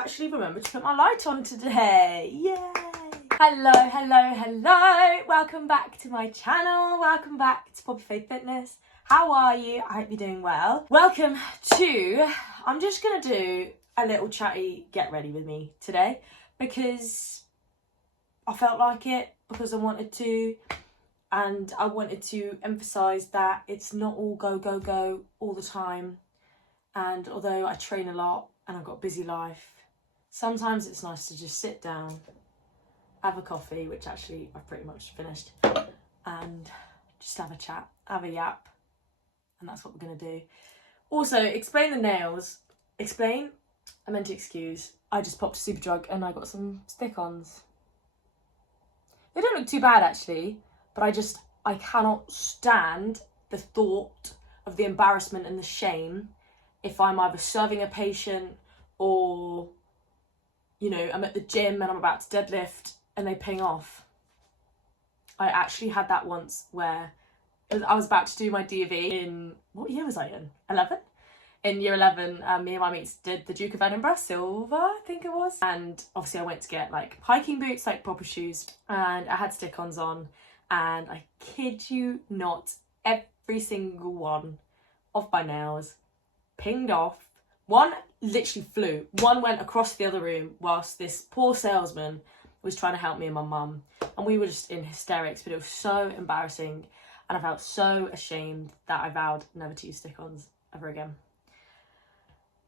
actually remembered to put my light on today. Yay! Hello. Welcome back to my channel. Welcome back to Poppy Faith Fitness. How are you? I hope you're doing well. Welcome to, I'm just going to do a little chatty get ready with me today because I felt like it, because I wanted to, and I wanted to emphasise that it's not all go all the time. And although I train a lot and I've got a busy life, sometimes it's nice to just sit down, have a coffee, which actually I've pretty much finished, and just have a chat, have a yap. And that's what we're going to do. Also, explain the nails. Explain? I meant to excuse. I just popped to Superdrug and I got some stick-ons. They don't look too bad actually, but I cannot stand the thought of the embarrassment and the shame if I'm either serving a patient or, you know, I'm at the gym and I'm about to deadlift and they ping off. I actually had that once where I was about to do my DV in, what year was I in? 11? In year 11, me and my mates did the Duke of Edinburgh Silver, I think it was. And obviously I went to get like hiking boots, like proper shoes, and I had stick-ons on. And I kid you not, every single one of my nails pinged off. One literally flew. One went across the other room whilst this poor salesman was trying to help me and my mum. And we were just in hysterics, but it was so embarrassing. And I felt so ashamed that I vowed never to use stick-ons ever again.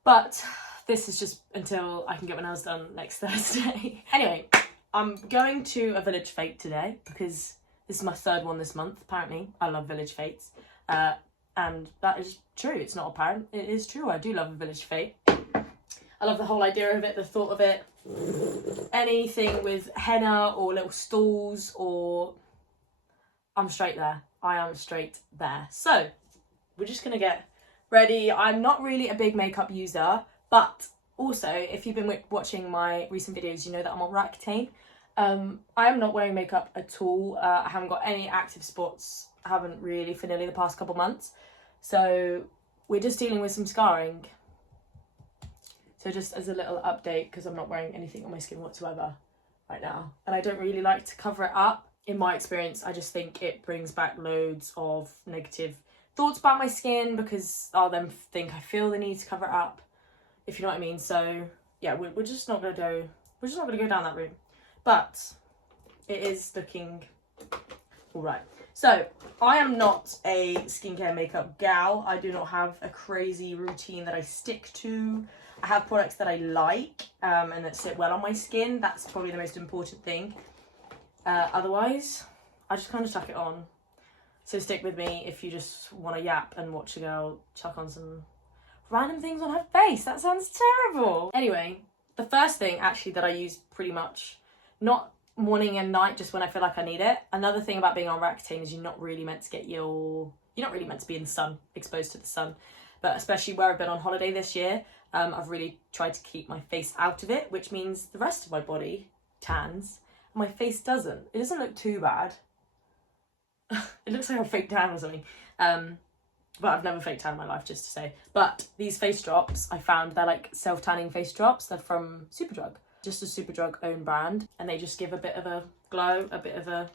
But this is just until I can get my nails done next Thursday. Anyway, I'm going to a village fete today because this is my third one this month, apparently. I love village fetes. And that is true. It's not apparent. It is true. I do love a village fete. I love the whole idea of it, the thought of it. Anything with henna or little stalls or... I'm straight there. I am straight there. So, we're just going to get ready. I'm not really a big makeup user, but also, if you've been watching my recent videos, you know that I'm on Roaccutane. I am not wearing makeup at all. I haven't got any active spots. I haven't really for nearly the past couple months. So, we're just dealing with some scarring. So just as a little update, because I'm not wearing anything on my skin whatsoever right now. And I don't really like to cover it up. In my experience, I just think it brings back loads of negative thoughts about my skin because I'll then think I feel the need to cover it up, if you know what I mean. So yeah, we're just not gonna go down that route. But it is looking all right. So I am not a skincare makeup gal. I do not have a crazy routine that I stick to. I have products that I like and that sit well on my skin. That's probably the most important thing. Otherwise, I just kind of chuck it on. So stick with me if you just want to yap and watch a girl chuck on some random things on her face. That sounds terrible. Anyway, the first thing actually that I use pretty much, not morning and night, just when I feel like I need it. Another thing about being on Roaccutane is you're not really meant to be in the sun, exposed to the sun. But especially where I've been on holiday this year, I've really tried to keep my face out of it, which means the rest of my body tans. My face doesn't. It doesn't look too bad. It looks like a fake tan or something. But I've never fake tanned in my life, just to say. But these face drops, I found they're like self-tanning face drops. They're from Superdrug. Just a Superdrug own brand. And they just give a bit of a glow, a bit of a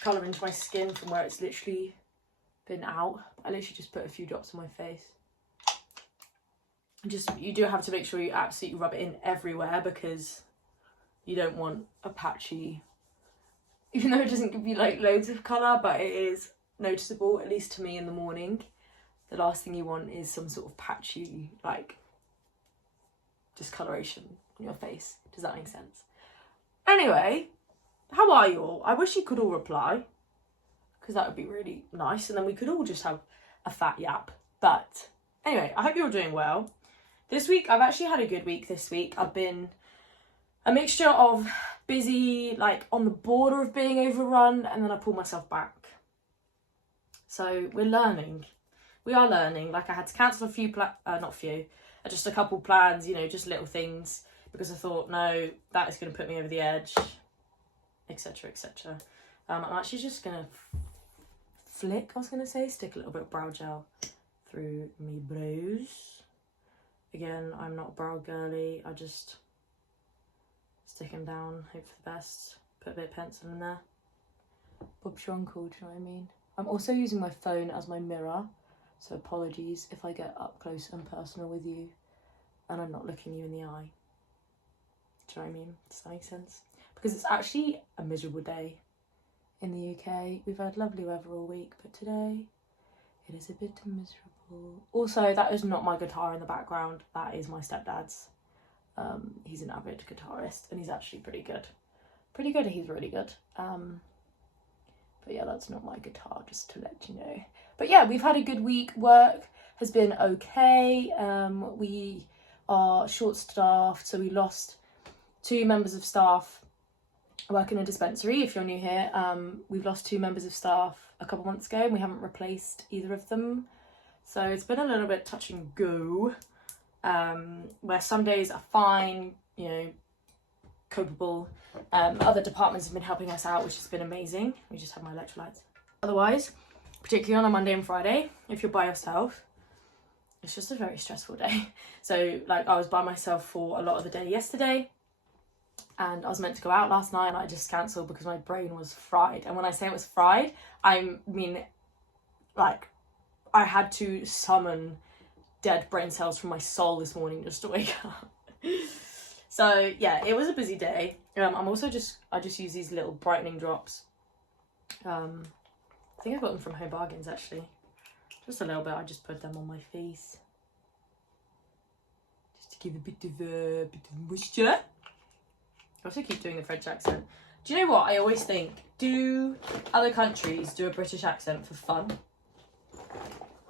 colour into my skin from where it's literally been out. I literally just put a few drops on my face. You do have to make sure you absolutely rub it in everywhere because you don't want a patchy, even though it doesn't give you like loads of colour, but it is noticeable, at least to me in the morning. The last thing you want is some sort of patchy, like, discoloration on your face. Does that make sense? Anyway, how are you all? I wish you could all reply, because that would be really nice, and then we could all just have a fat yap. But anyway, I hope you're all doing well. This week, I've actually had a good week this week. I've been a mixture of busy, like on the border of being overrun, and then I pulled myself back. So we're learning. We are learning. Like I had to cancel just a couple plans, you know, just little things, because I thought, no, that is going to put me over the edge, etc, etc. I'm actually just going to stick a little bit of brow gel through me brows. Again, I'm not a brow girly. I just stick them down, hope for the best, put a bit of pencil in there. Bob's your uncle, do you know what I mean? I'm also using my phone as my mirror, so apologies if I get up close and personal with you and I'm not looking you in the eye. Do you know what I mean? Does that make sense? Because it's actually a miserable day in the UK. We've had lovely weather all week, but today it is a bit miserable. Also, that is not my guitar in the background. That is my stepdad's. He's an avid guitarist and he's actually pretty good. He's really good. But yeah, that's not my guitar, just to let you know. But yeah, we've had a good week. Work has been okay. We are short-staffed, so we lost 2 members of staff. I work in a dispensary, if you're new here. We've lost 2 members of staff a couple months ago and we haven't replaced either of them. So it's been a little bit touch and go, where some days are fine, you know, copable. Other departments have been helping us out, which has been amazing. We just have my electrolytes. Otherwise, particularly on a Monday and Friday, if you're by yourself, it's just a very stressful day. So like I was by myself for a lot of the day yesterday and I was meant to go out last night and I just cancelled because my brain was fried. And when I say it was fried, I mean like I had to summon dead brain cells from my soul this morning just to wake up. So yeah, it was a busy day. I just use these little brightening drops. I think I got them from Home Bargains actually. Just a little bit. I just put them on my face, just to give a bit of moisture. I also keep doing the French accent. Do you know what I always think? Do other countries do a British accent for fun?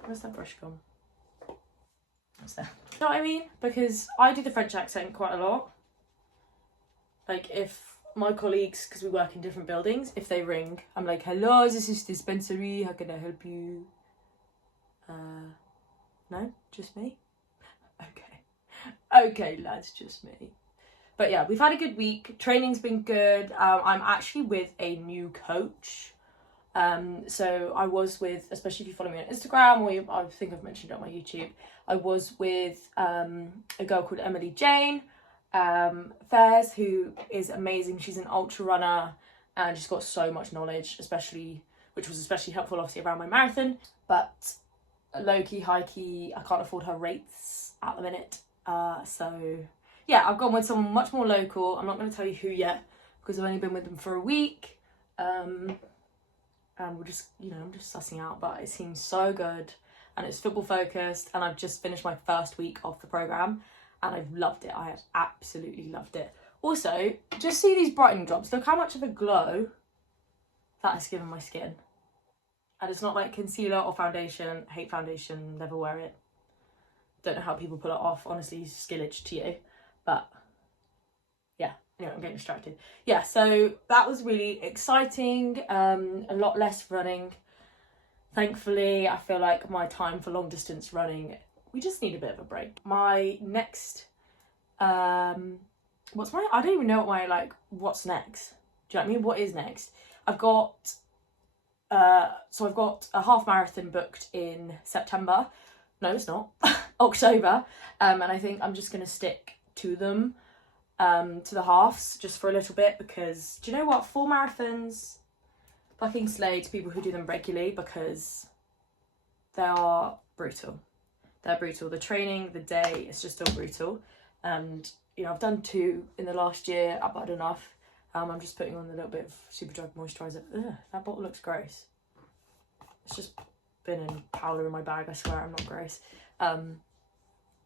Where's that brush gone? What's there? You know what I mean? Because I do the French accent quite a lot. Like if my colleagues, because we work in different buildings, if they ring, I'm like, hello, this is dispensary, how can I help you? No, just me? Okay lads, just me. But yeah, we've had a good week. Training's been good. I'm actually with a new coach. So I was with, especially if you follow me on Instagram, or I think I've mentioned it on my YouTube, I was with a girl called Emily Jane Fairs, who is amazing. She's an ultra runner and she's got so much knowledge, which was especially helpful obviously around my marathon. But low key, high key, I can't afford her rates at the minute. So yeah, I've gone with someone much more local. I'm not going to tell you who yet because I've only been with them for a week. And we're just, I'm just sussing out, but it seems so good and it's football focused and I've just finished my first week of the programme and I've loved it. I have absolutely loved it. Also, just see these brightening drops. Look how much of a glow that has given my skin. And it's not like concealer or foundation. I hate foundation, never wear it. Don't know how people pull it off. Honestly, skillage to you. But yeah, anyway, I'm getting distracted. Yeah, so that was really exciting. A lot less running. Thankfully, I feel like my time for long distance running, we just need a bit of a break. My next, I don't even know what's next. Do you know what I mean? What is next? I've got a half marathon booked in September. No, it's not. October. And I think I'm just going to stick to them, to the halves, just for a little bit, because do you know what? 4 marathons, fucking slay to people who do them regularly, because they are brutal. They're brutal. The training, the day, it's just all brutal. And, I've done 2 in the last year. I've had enough. I'm just putting on a little bit of Superdrug moisturiser. Ugh, that bottle looks gross. It's just been in powder in my bag, I swear I'm not gross.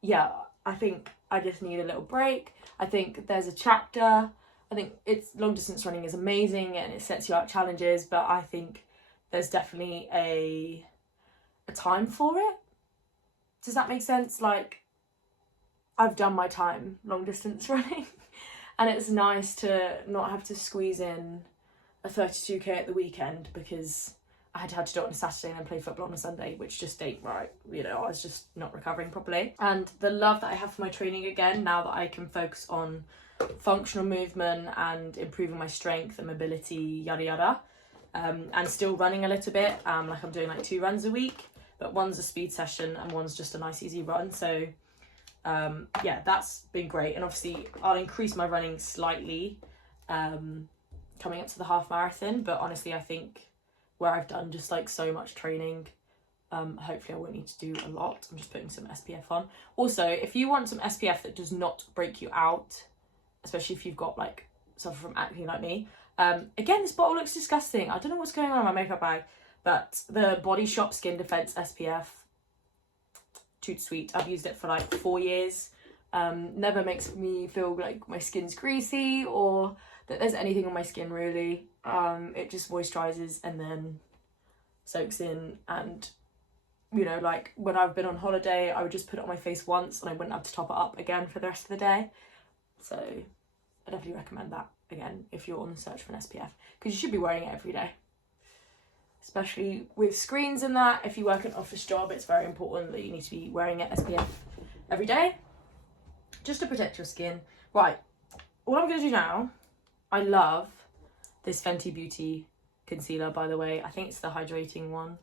Yeah, I think I just need a little break. I think there's a chapter. I think long distance running is amazing and it sets you out challenges, but I think there's definitely a time for it. Does that make sense? Like, I've done my time long distance running and it's nice to not have to squeeze in a 32k at the weekend because I had to do it on a Saturday and then play football on a Sunday, which just ain't right. I was just not recovering properly. And the love that I have for my training again, now that I can focus on functional movement and improving my strength and mobility, yada yada, and still running a little bit. Like I'm doing 2 runs a week, but one's a speed session and one's just a nice easy run. So yeah, that's been great. And obviously I'll increase my running slightly coming up to the half marathon, but honestly I think where I've done just like so much training, hopefully I won't need to do a lot. I'm just putting some SPF on. Also, if you want some SPF that does not break you out, especially if you've got like suffer from acne like me, again, this bottle looks disgusting. I don't know what's going on in my makeup bag, but the Body Shop Skin Defense SPF, too sweet. I've used it for like 4 years. Never makes me feel like my skin's greasy or that there's anything on my skin really. It just moisturizes and then soaks in, and you know, like when I've been on holiday I would just put it on my face once and I wouldn't have to top it up again for the rest of the day. So I definitely recommend that again if you're on the search for an SPF, because you should be wearing it every day, especially with screens and that. If you work an office job, it's very important that you need to be wearing it SPF every day just to protect your skin. Right, what I'm going to do now, I love this Fenty Beauty concealer, by the way. I think it's the hydrating one.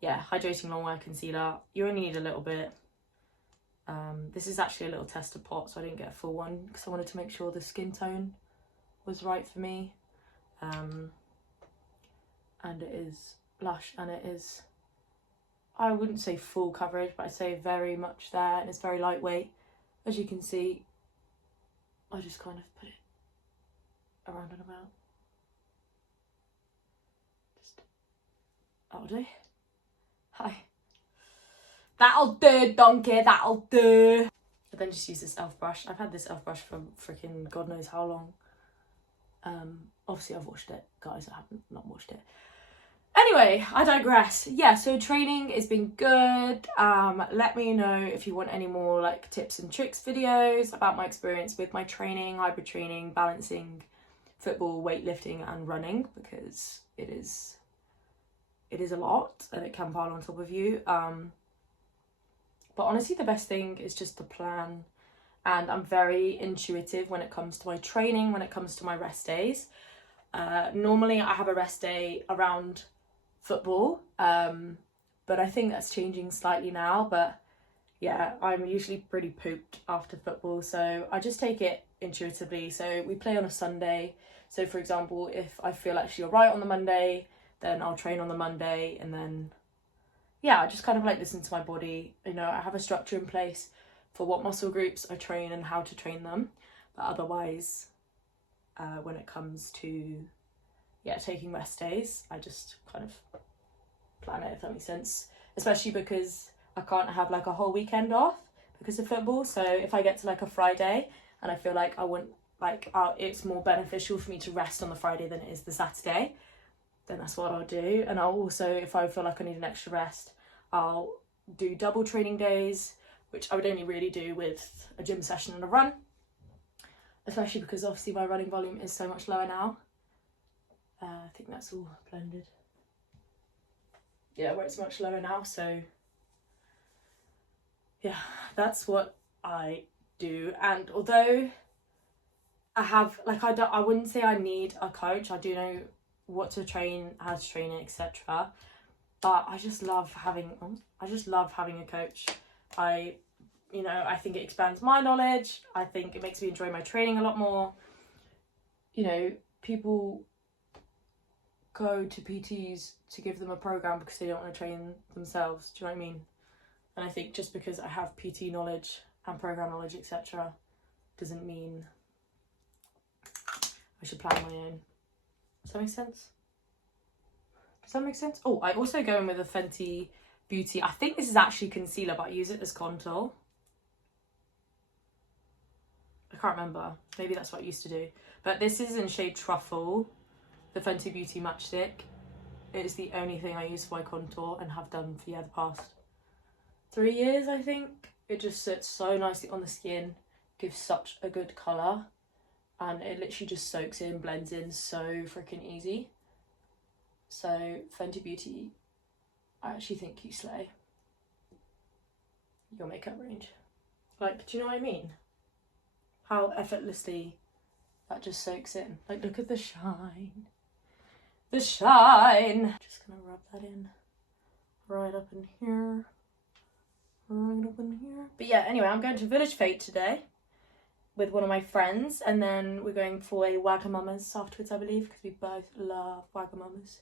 Yeah, hydrating longwear concealer. You only need a little bit. This is actually a little tester pot, so I didn't get a full one because I wanted to make sure the skin tone was right for me. And it is lush, and it is, I wouldn't say full coverage, but I'd say very much there, and it's very lightweight. As you can see, I just kind of put it around and about. Just, that'll do. Hi. That'll do, donkey, that'll do. But then just use this e.l.f. brush. I've had this e.l.f. brush for freaking God knows how long. Obviously I've washed it. Guys, I haven't not washed it. Anyway, I digress. Yeah, so training has been good. Let me know if you want any more like tips and tricks videos about my experience with my training, hybrid training, balancing football, weightlifting and running, because it is a lot and it can pile on top of you. But honestly, the best thing is just to plan, and I'm very intuitive when it comes to my training, when it comes to my rest days. Normally I have a rest day around football, but I think that's changing slightly now. But yeah, I'm usually pretty pooped after football, so I just take it intuitively. So we play on a Sunday, so for example, if I feel actually alright on the Monday, then I'll train on the Monday, and then yeah, I just kind of like listen to my body. You know, I have a structure in place for what muscle groups I train and how to train them, but otherwise when it comes to taking rest days, I just kind of plan it, if that makes sense, especially because I can't have like a whole weekend off because of football. So if I get to like a Friday and I feel like I want like it's more beneficial for me to rest on the Friday than it is the Saturday, then that's what I'll do. And I'll also, if I feel like I need an extra rest, I'll do double training days, which I would only really do with a gym session and a run, especially because obviously my running volume is so much lower now. I think that's all blended. Yeah, where it's much lower now, so yeah, that's what I do. And although I have, like, I wouldn't say I need a coach. I do know what to train, how to train it, etc. But I just love having a coach. I think it expands my knowledge. I think it makes me enjoy my training a lot more. You know, people go to PTs to give them a program because they don't want to train themselves. Do you know what I mean? And I think just because I have PT knowledge and program knowledge, etc., doesn't mean I should plan my own. Does that make sense? Does that make sense? Oh, I also go in with a Fenty Beauty. I think this is actually concealer, but I use it as contour. I can't remember. Maybe that's what I used to do. But this is in shade Truffle, the Fenty Beauty Matchstick. It is the only thing I use for my contour and have done for the past 3 years, I think. It just sits so nicely on the skin, gives such a good colour, and it literally just soaks in, blends in so freaking easy. So Fenty Beauty, I actually think you slay your makeup range. Like, do you know what I mean? How effortlessly that just soaks in. Like, look at the shine. The shine! Just gonna rub that in right up in here. Right up in here. But yeah, anyway, I'm going to Village Fete today with one of my friends, and then we're going for a Wagamama's afterwards, I believe, because we both love Wagamama's.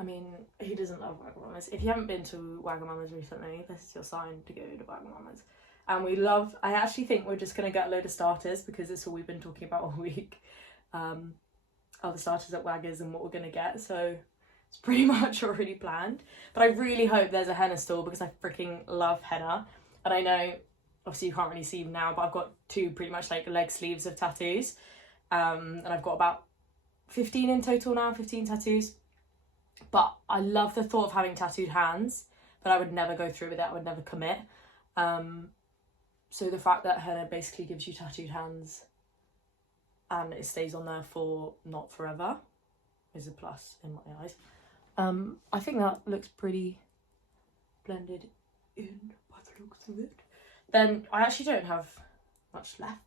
I mean, who doesn't love Wagamama's? If you haven't been to Wagamama's recently, this is your sign to go to Wagamama's. And I actually think we're just going to get a load of starters, because it's all we've been talking about all week. Other starters at Waggers and what we're going to get, so it's pretty much already planned. But I really hope there's a henna stall, because I freaking love henna. And I know, obviously you can't really see them now, but I've got 2 pretty much like leg sleeves of tattoos. And I've got about 15 in total now, 15 tattoos. But I love the thought of having tattooed hands, but I would never go through with it, I would never commit. So the fact that henna basically gives you tattooed hands and it stays on there for not forever is a plus in my eyes. I think that looks pretty blended in by the looks of it. Then I actually don't have much left.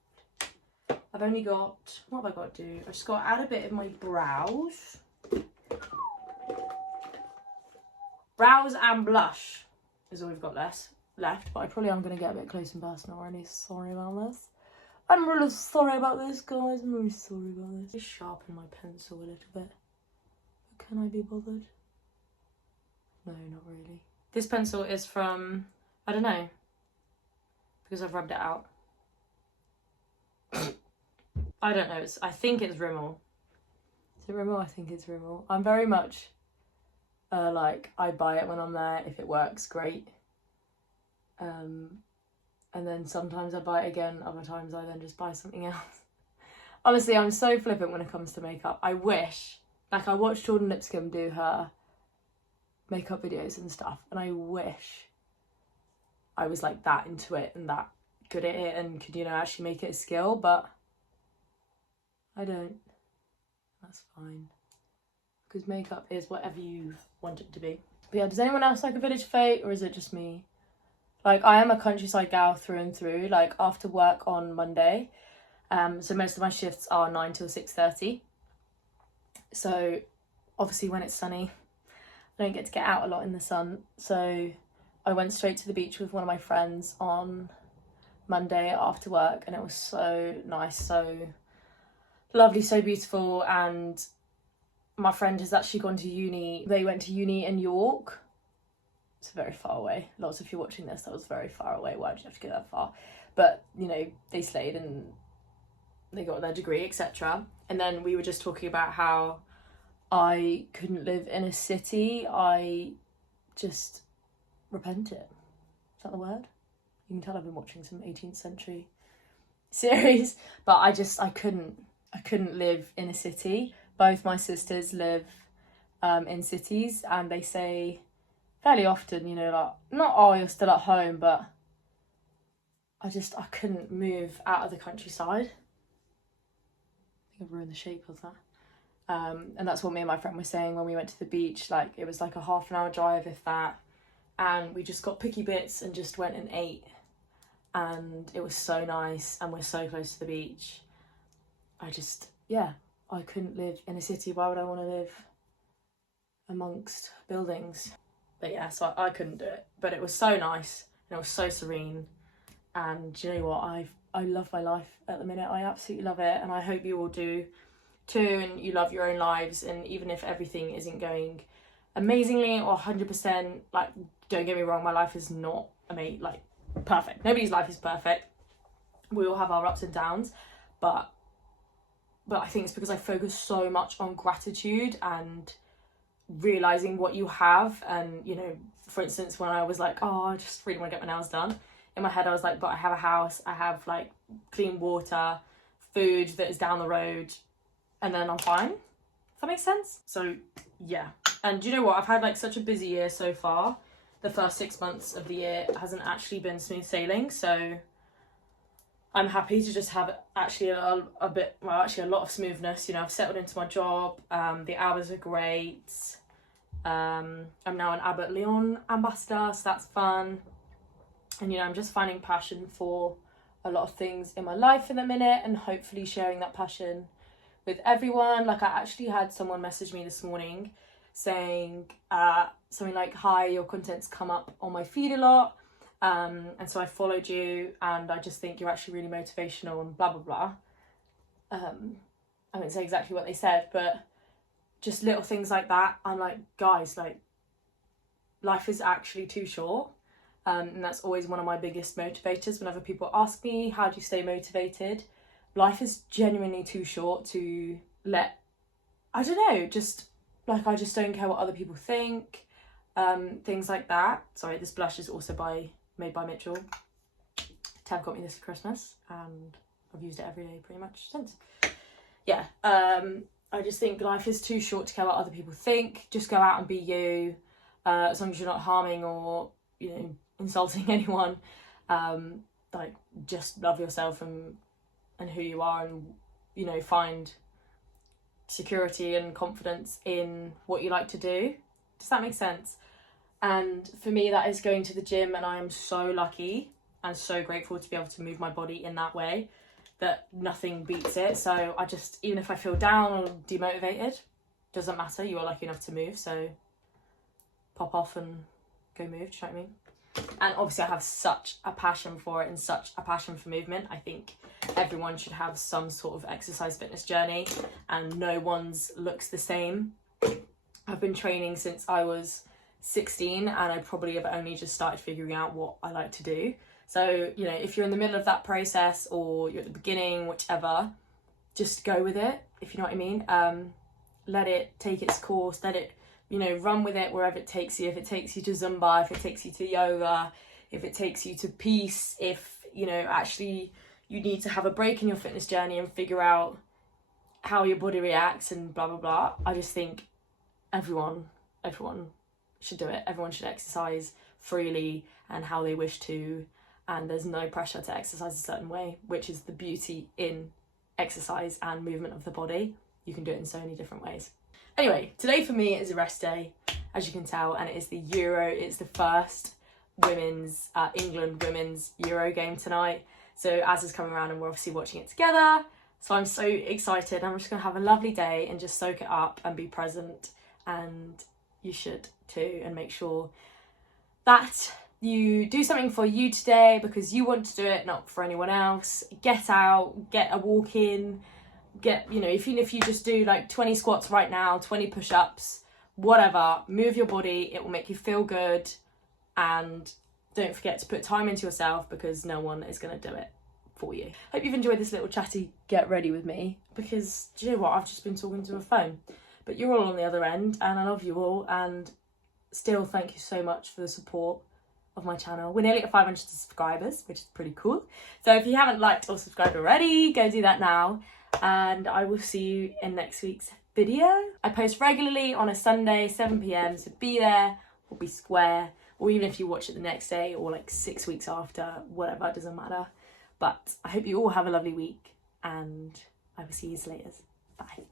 I've only got, what have I got to do? I've just got to add a bit of my brows. Brows and blush is all we've got left, but I probably am going to get a bit close and personal already. Sorry about this. I'm really sorry about this, guys. I'm really sorry about this. Just sharpen my pencil a little bit. But can I be bothered? No, not really. This pencil is from, I don't know, because I've rubbed it out. I don't know. I think it's Rimmel. Is it Rimmel? I think it's Rimmel. I'm very much like, I buy it when I'm there. If it works, great. And then sometimes I buy it again, other times I then just buy something else. Honestly, I'm so flippant when it comes to makeup. I wish, like I watched Jordan Lipscomb do her makeup videos and stuff, and I wish I was like that into it and that good at it and could, you know, actually make it a skill, but I don't. That's fine. Because makeup is whatever you want it to be. But yeah, does anyone else like a Village Fete, or is it just me? Like, I am a countryside gal through and through, like after work on Monday. So most of my shifts are 9 till 6:30. So obviously when it's sunny, I don't get to get out a lot in the sun. So I went straight to the beach with one of my friends on Monday after work, and it was so nice, so lovely, so beautiful. And my friend has actually gone to uni. They went to uni in York. It's very far away. Lots of you watching this, that was very far away. Why did you have to go that far? But, you know, they slayed and they got their degree, etc. And then we were just talking about how I couldn't live in a city. I just repent it. Is that the word? You can tell I've been watching some 18th century series. But I couldn't live in a city. Both my sisters live in cities, and they say fairly often, you know, like, not, oh, you're still at home, but I couldn't move out of the countryside. I think I've ruined the shape of that. And that's what me and my friend were saying when we went to the beach. Like, it was like a half an hour drive, if that, and we just got picky bits and just went and ate, and it was so nice, and we're so close to the beach. I couldn't live in a city. Why would I want to live amongst buildings? But yeah, so I couldn't do it. But it was so nice, and it was so serene. And do you know what? I love my life at the minute. I absolutely love it, and I hope you all do too, and you love your own lives. And even if everything isn't going amazingly or 100%, like, don't get me wrong, my life is not perfect. Nobody's life is perfect. We all have our ups and downs, but I think it's because I focus so much on gratitude and realizing what you have. And, you know, for instance, when I was like, oh, I just really want to get my nails done, in my head I was like, but I have a house, I have like clean water, food that is down the road, and then I'm fine. Does that make sense? So yeah. And do you know what, I've had like such a busy year so far. The first 6 months of the year hasn't actually been smooth sailing, so I'm happy to just have actually a lot of smoothness. You know, I've settled into my job, the hours are great. I'm now an Abbott Lyon ambassador, so that's fun. And, you know, I'm just finding passion for a lot of things in my life in a minute, and hopefully sharing that passion with everyone. Like, I actually had someone message me this morning saying something like, hi, your content's come up on my feed a lot. And so I followed you, and I just think you're actually really motivational and blah, blah, blah. I won't say exactly what they said, but just little things like that. I'm like, guys, like, life is actually too short. And that's always one of my biggest motivators. Whenever people ask me, how do you stay motivated? Life is genuinely too short to let, I don't know, just like, I just don't care what other people think. Things like that. Sorry, this blush is also made by Mitchell. Tab got me this for Christmas, and I've used it every day pretty much since. Yeah, I just think life is too short to care what other people think. Just go out and be you, as long as you're not harming or, you know, insulting anyone. Like, just love yourself and who you are, and, you know, find security and confidence in what you like to do. Does that make sense? And for me, that is going to the gym, and I am so lucky and so grateful to be able to move my body in that way that nothing beats it. So I just, even if I feel down or demotivated, doesn't matter, you are lucky enough to move, so pop off and go move. Do you know what I mean? And obviously I have such a passion for it and such a passion for movement. I think everyone should have some sort of exercise fitness journey, and no one's looks the same. I've been training since I was 16, and I probably have only just started figuring out what I like to do. So, you know, if you're in the middle of that process or you're at the beginning, whichever, just go with it, if you know what I mean. Let it take its course, let it, you know, run with it wherever it takes you. If it takes you to Zumba, if it takes you to yoga, if it takes you to peace, if, you know, actually you need to have a break in your fitness journey and figure out how your body reacts and blah, blah, blah. I just think everyone should do it. Everyone should exercise freely and how they wish to. And there's no pressure to exercise a certain way, which is the beauty in exercise and movement of the body. You can do it in so many different ways. Anyway, today for me is a rest day, as you can tell, and it is the Euro. It's the first England women's Euro game tonight. So Az is coming around and we're obviously watching it together. So I'm so excited. I'm just going to have a lovely day and just soak it up and be present. And you should too, and make sure that you do something for you today because you want to do it, not for anyone else. Get out, get a walk in, you know, even if you just do like 20 squats right now, 20 push-ups, whatever, move your body. It will make you feel good. And don't forget to put time into yourself, because no one is going to do it for you. Hope you've enjoyed this little chatty get ready with me, because do you know what, I've just been talking to a phone, but you're all on the other end, and I love you all. And still, thank you so much for the support of my channel. We're nearly at 500 subscribers, which is pretty cool. So if you haven't liked or subscribed already, go do that now, and I will see you in next week's video. I post regularly on a Sunday, 7 p.m, so be there or be square, or even if you watch it the next day or like 6 weeks after, whatever, it doesn't matter. But I hope you all have a lovely week, and I will see you later. Bye.